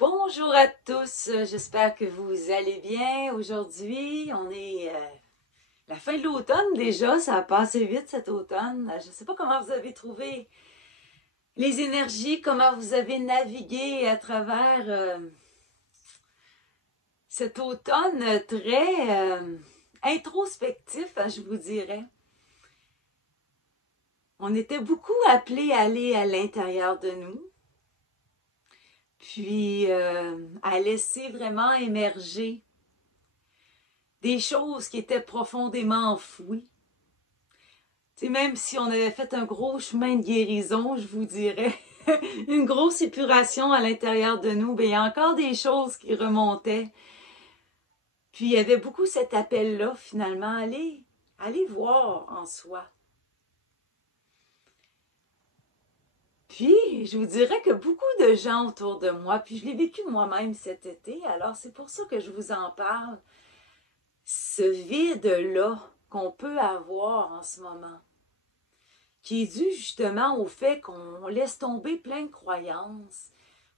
Bonjour à tous, j'espère que vous allez bien. Aujourd'hui, on est la fin de l'automne déjà, ça a passé vite cet automne. Je ne sais pas comment vous avez trouvé les énergies, comment vous avez navigué à travers cet automne très introspectif, je vous dirais. On était beaucoup appelés à aller à l'intérieur de nous, puis à laisser vraiment émerger des choses qui étaient profondément enfouies. T'sais, même si on avait fait un gros chemin de guérison, je vous dirais, une grosse épuration à l'intérieur de nous, bien, il y a encore des choses qui remontaient. Puis il y avait beaucoup cet appel-là, finalement, allez voir en soi. Puis, je vous dirais que beaucoup de gens autour de moi, puis je l'ai vécu moi-même cet été, alors c'est pour ça que je vous en parle, ce vide-là qu'on peut avoir en ce moment, qui est dû justement au fait qu'on laisse tomber plein de croyances,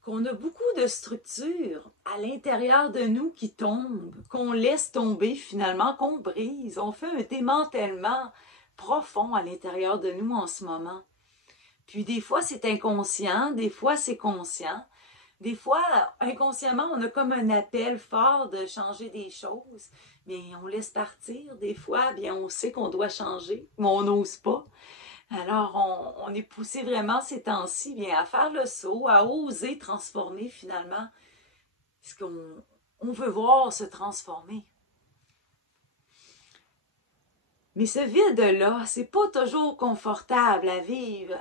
qu'on a beaucoup de structures à l'intérieur de nous qui tombent, qu'on laisse tomber finalement, qu'on brise. On fait un démantèlement profond à l'intérieur de nous en ce moment. Puis des fois, c'est inconscient, des fois, c'est conscient. Des fois, inconsciemment, on a comme un appel fort de changer des choses, mais on laisse partir. Des fois, bien, on sait qu'on doit changer, mais on n'ose pas. Alors, on est poussé vraiment ces temps-ci bien à faire le saut, à oser transformer finalement ce qu'on veut voir se transformer. Mais ce vide-là, c'est pas toujours confortable à vivre.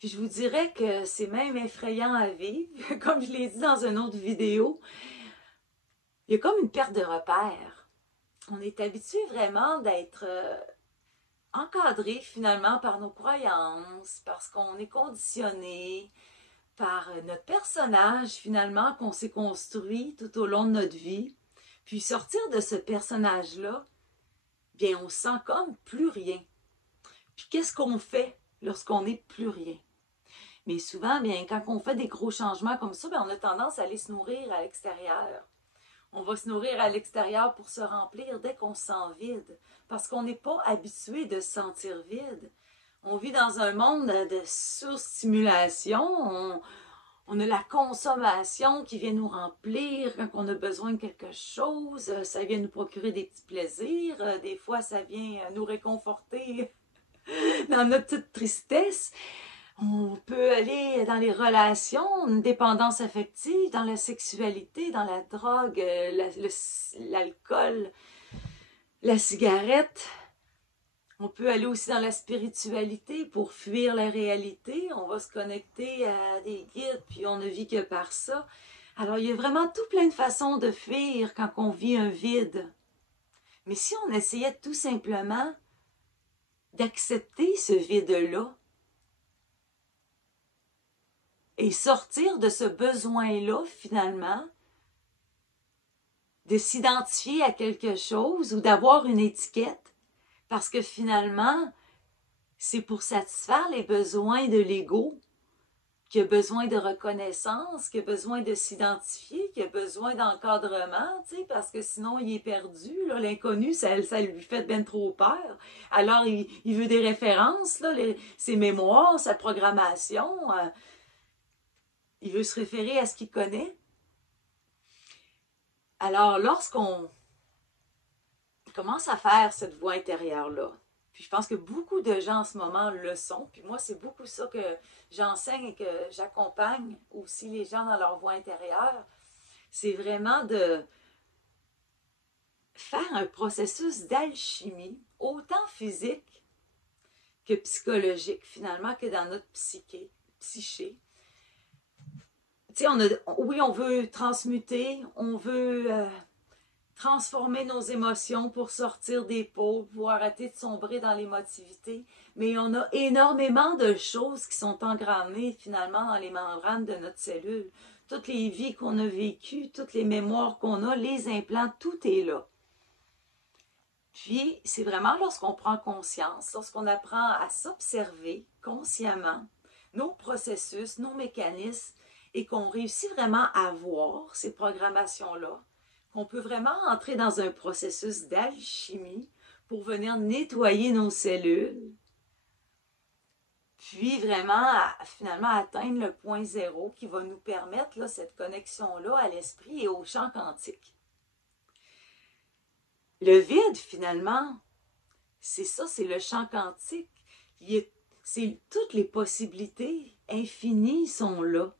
Puis je vous dirais que c'est même effrayant à vivre. Comme je l'ai dit dans une autre vidéo, il y a comme une perte de repère. On est habitué vraiment d'être encadré finalement par nos croyances, parce qu'on est conditionné, par notre personnage finalement qu'on s'est construit tout au long de notre vie. Puis sortir de ce personnage-là, bien on se sent comme plus rien. Puis qu'est-ce qu'on fait lorsqu'on n'est plus rien? Mais souvent, bien, quand on fait des gros changements comme ça, bien, on a tendance à aller se nourrir à l'extérieur. On va se nourrir à l'extérieur pour se remplir dès qu'on se sent vide, parce qu'on n'est pas habitué de se sentir vide. On vit dans un monde de surstimulation, on a la consommation qui vient nous remplir quand on a besoin de quelque chose. Ça vient nous procurer des petits plaisirs. Des fois, ça vient nous réconforter dans notre petite tristesse. On peut aller dans les relations, une dépendance affective, dans la sexualité, dans la drogue, l'alcool, la cigarette. On peut aller aussi dans la spiritualité pour fuir la réalité. On va se connecter à des guides, puis on ne vit que par ça. Alors, il y a vraiment tout plein de façons de fuir quand on vit un vide. Mais si on essayait tout simplement d'accepter ce vide-là et sortir de ce besoin-là, finalement, de s'identifier à quelque chose ou d'avoir une étiquette, parce que finalement, c'est pour satisfaire les besoins de l'ego, qui a besoin de reconnaissance, qui a besoin de s'identifier, qui a besoin d'encadrement, tu sais, parce que sinon il est perdu, là, l'inconnu, ça lui fait bien trop peur. Alors il veut des références, là, ses mémoires, sa programmation, il veut se référer à ce qu'il connaît. Alors lorsqu'on commence à faire cette voix intérieure-là, puis je pense que beaucoup de gens en ce moment le sont. Puis moi, c'est beaucoup ça que j'enseigne et que j'accompagne aussi les gens dans leur voie intérieure. C'est vraiment de faire un processus d'alchimie, autant physique que psychologique, finalement, que dans notre psyché. Tu sais, oui, on veut transmuter, on veut transformer nos émotions pour sortir des pots, pour arrêter de sombrer dans l'émotivité. Mais on a énormément de choses qui sont engrammées finalement dans les membranes de notre cellule. Toutes les vies qu'on a vécues, toutes les mémoires qu'on a, les implants, tout est là. Puis, c'est vraiment lorsqu'on prend conscience, lorsqu'on apprend à s'observer consciemment, nos processus, nos mécanismes, et qu'on réussit vraiment à voir ces programmations-là, qu'on peut vraiment entrer dans un processus d'alchimie pour venir nettoyer nos cellules, puis vraiment finalement atteindre le point zéro qui va nous permettre là, cette connexion-là à l'esprit et au champ quantique. Le vide, finalement, c'est ça, c'est le champ quantique. Toutes les possibilités infinies sont là.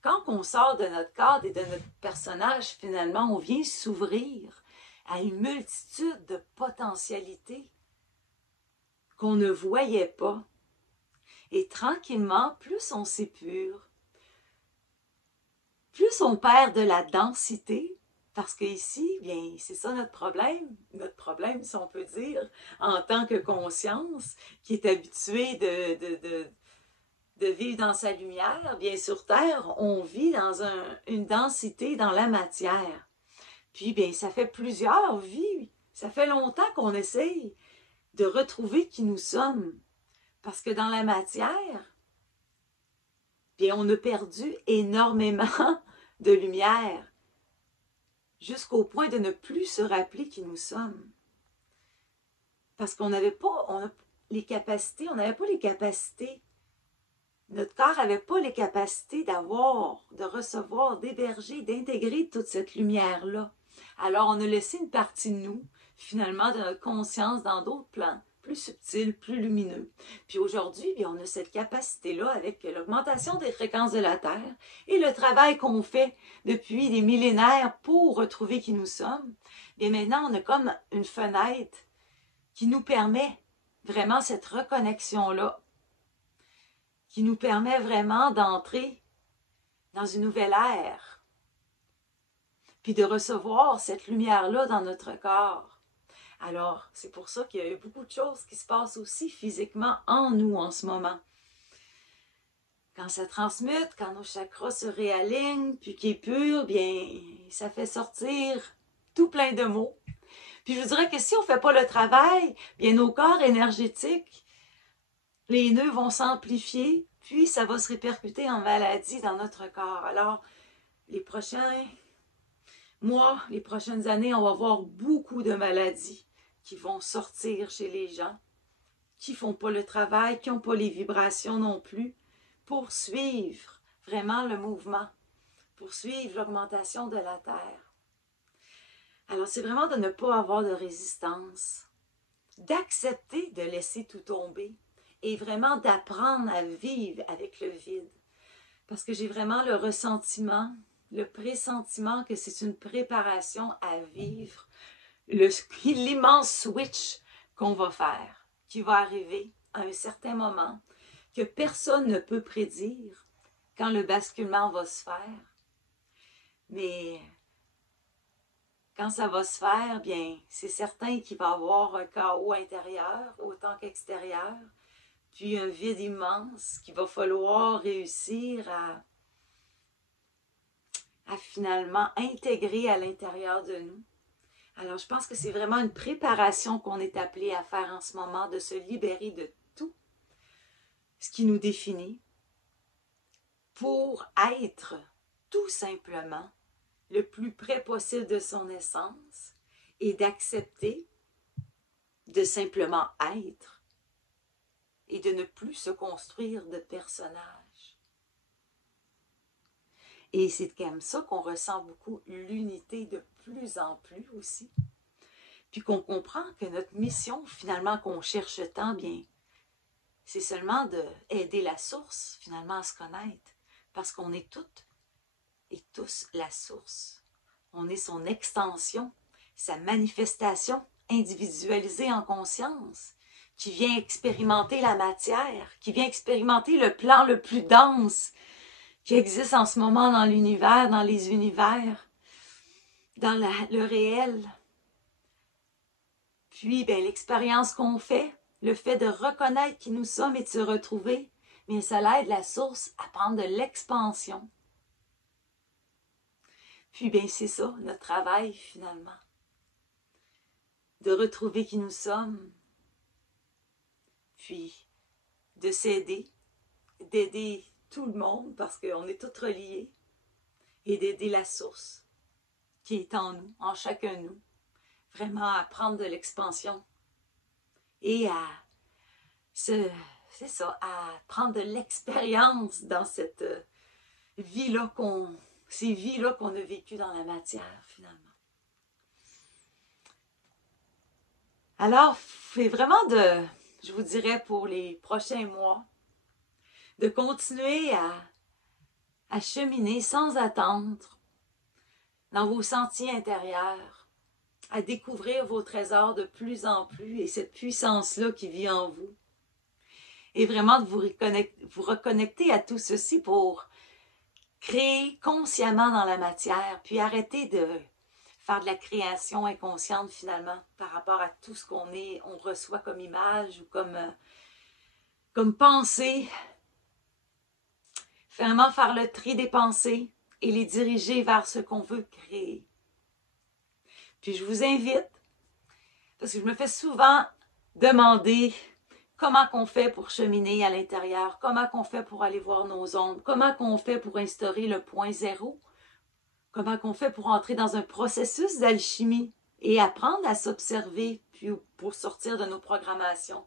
Quand on sort de notre cadre et de notre personnage, finalement, on vient s'ouvrir à une multitude de potentialités qu'on ne voyait pas. Et tranquillement, plus on s'épure, plus on perd de la densité, parce qu'ici, bien, c'est ça notre problème, si on peut dire, en tant que conscience, qui est habituée de vivre dans sa lumière, bien sur Terre, on vit dans une densité dans la matière. Puis, bien, ça fait plusieurs vies, ça fait longtemps qu'on essaye de retrouver qui nous sommes. Parce que dans la matière, bien, on a perdu énormément de lumière, jusqu'au point de ne plus se rappeler qui nous sommes. Parce qu'on n'avait pas les capacités, notre corps n'avait pas les capacités de recevoir, d'héberger, d'intégrer toute cette lumière-là. Alors, on a laissé une partie de nous, finalement, de notre conscience dans d'autres plans, plus subtils, plus lumineux. Puis aujourd'hui, bien, on a cette capacité-là avec l'augmentation des fréquences de la Terre et le travail qu'on fait depuis des millénaires pour retrouver qui nous sommes. Bien maintenant, on a comme une fenêtre qui nous permet vraiment cette reconnexion-là, qui nous permet vraiment d'entrer dans une nouvelle ère, puis de recevoir cette lumière-là dans notre corps. Alors, c'est pour ça qu'il y a beaucoup de choses qui se passent aussi physiquement en nous en ce moment. Quand ça transmute, quand nos chakras se réalignent, puis qu'il est pur, bien, ça fait sortir tout plein de mots. Puis je vous dirais que si on ne fait pas le travail, bien, nos corps énergétiques, les nœuds vont s'amplifier, puis ça va se répercuter en maladie dans notre corps. Alors, les prochains mois, les prochaines années, on va voir beaucoup de maladies qui vont sortir chez les gens, qui ne font pas le travail, qui n'ont pas les vibrations non plus, pour suivre vraiment le mouvement, pour suivre l'augmentation de la Terre. Alors, c'est vraiment de ne pas avoir de résistance, d'accepter de laisser tout tomber et vraiment d'apprendre à vivre avec le vide. Parce que j'ai vraiment le ressentiment, le pressentiment que c'est une préparation à vivre l'immense switch qu'on va faire, qui va arriver à un certain moment, que personne ne peut prédire quand le basculement va se faire. Mais quand ça va se faire, bien, c'est certain qu'il va y avoir un chaos intérieur autant qu'extérieur, puis un vide immense qu'il va falloir réussir à finalement intégrer à l'intérieur de nous. Alors, je pense que c'est vraiment une préparation qu'on est appelé à faire en ce moment, de se libérer de tout ce qui nous définit pour être tout simplement le plus près possible de son essence et d'accepter de simplement être et de ne plus se construire de personnages. Et c'est comme ça qu'on ressent beaucoup l'unité de plus en plus aussi. Puis qu'on comprend que notre mission, finalement, qu'on cherche tant bien, c'est seulement d'aider la source, finalement, à se connaître. Parce qu'on est toutes et tous la source. On est son extension, sa manifestation individualisée en conscience, qui vient expérimenter la matière, qui vient expérimenter le plan le plus dense qui existe en ce moment dans l'univers, dans les univers, dans le réel. Puis, bien, l'expérience qu'on fait, le fait de reconnaître qui nous sommes et de se retrouver, bien, ça l'aide la source à prendre de l'expansion. Puis, bien, c'est ça, notre travail, finalement. De retrouver qui nous sommes, puis de s'aider, d'aider tout le monde parce qu'on est tous reliés et d'aider la source qui est en nous, en chacun de nous. Vraiment à prendre de l'expansion et à c'est ça, à prendre de l'expérience dans cette vie-là ces vies-là qu'on a vécues dans la matière, finalement. Alors, c'est vraiment je vous dirais pour les prochains mois, de continuer à cheminer sans attendre dans vos sentiers intérieurs, à découvrir vos trésors de plus en plus et cette puissance-là qui vit en vous. Et vraiment de vous reconnecter à tout ceci pour créer consciemment dans la matière, puis arrêter de faire de la création inconsciente finalement par rapport à tout ce on reçoit comme image ou comme pensée. Vraiment faire le tri des pensées et les diriger vers ce qu'on veut créer. Puis je vous invite, parce que je me fais souvent demander comment qu'on fait pour cheminer à l'intérieur, comment qu'on fait pour aller voir nos ondes, comment qu'on fait pour instaurer le point zéro, comment qu'on fait pour entrer dans un processus d'alchimie et apprendre à s'observer puis pour sortir de nos programmations.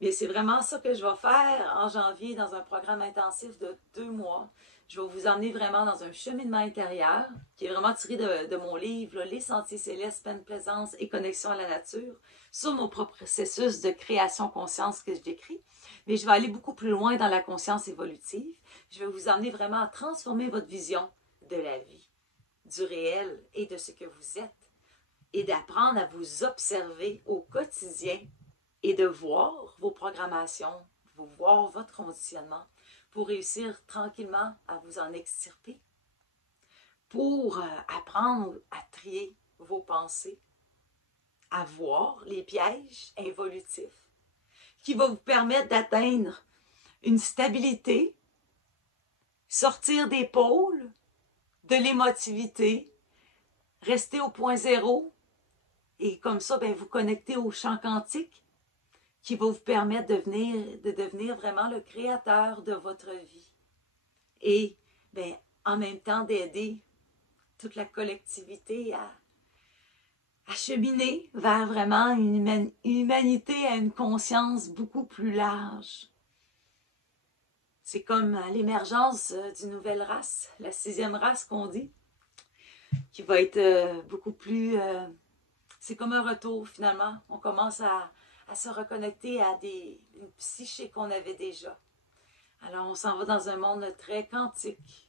Mais c'est vraiment ça que je vais faire en janvier dans un programme intensif de 2 mois. Je vais vous emmener vraiment dans un cheminement intérieur qui est vraiment tiré de mon livre, là, Les Sentiers Célestes, Pleine Plaisance et Connexion à la Nature, sur mon propre processus de création conscience que je décris. Mais je vais aller beaucoup plus loin dans la conscience évolutive. Je vais vous emmener vraiment à transformer votre vision de la vie, du réel et de ce que vous êtes, et d'apprendre à vous observer au quotidien et de voir vos programmations, de voir votre conditionnement pour réussir tranquillement à vous en extirper, pour apprendre à trier vos pensées, à voir les pièges involutifs qui vont vous permettre d'atteindre une stabilité, sortir des pôles, de l'émotivité, rester au point zéro et comme ça, vous connecter au champ quantique qui va vous permettre de devenir vraiment le créateur de votre vie. Et en même temps d'aider toute la collectivité à cheminer vers vraiment une humanité à une conscience beaucoup plus large. C'est comme l'émergence d'une nouvelle race, la 6e race qu'on dit, qui va être beaucoup plus... c'est comme un retour finalement. On commence à se reconnecter à une psyché qu'on avait déjà. Alors on s'en va dans un monde très quantique,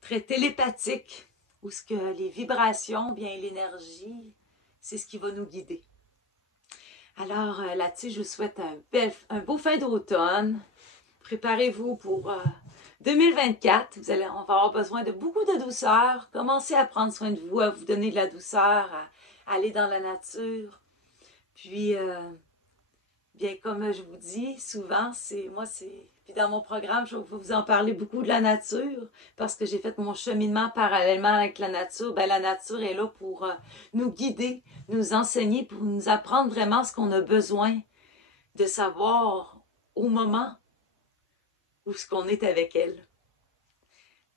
très télépathique, où ce que les vibrations, bien l'énergie, c'est ce qui va nous guider. Alors là-dessus, je vous souhaite un beau fin d'automne. Préparez-vous pour 2024. On va avoir besoin de beaucoup de douceur. Commencez à prendre soin de vous, à vous donner de la douceur, à aller dans la nature. Puis, bien comme je vous dis, souvent, puis dans mon programme, je vais vous en parler beaucoup de la nature, parce que j'ai fait mon cheminement parallèlement avec la nature. La nature est là pour nous guider, nous enseigner, pour nous apprendre vraiment ce qu'on a besoin de savoir au moment où ce qu'on est avec elle.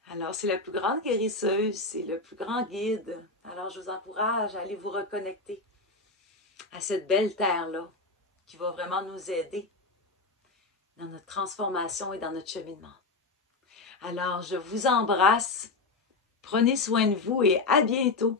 Alors, c'est la plus grande guérisseuse, c'est le plus grand guide. Alors, je vous encourage à aller vous reconnecter à cette belle terre-là qui va vraiment nous aider dans notre transformation et dans notre cheminement. Alors, je vous embrasse. Prenez soin de vous et à bientôt.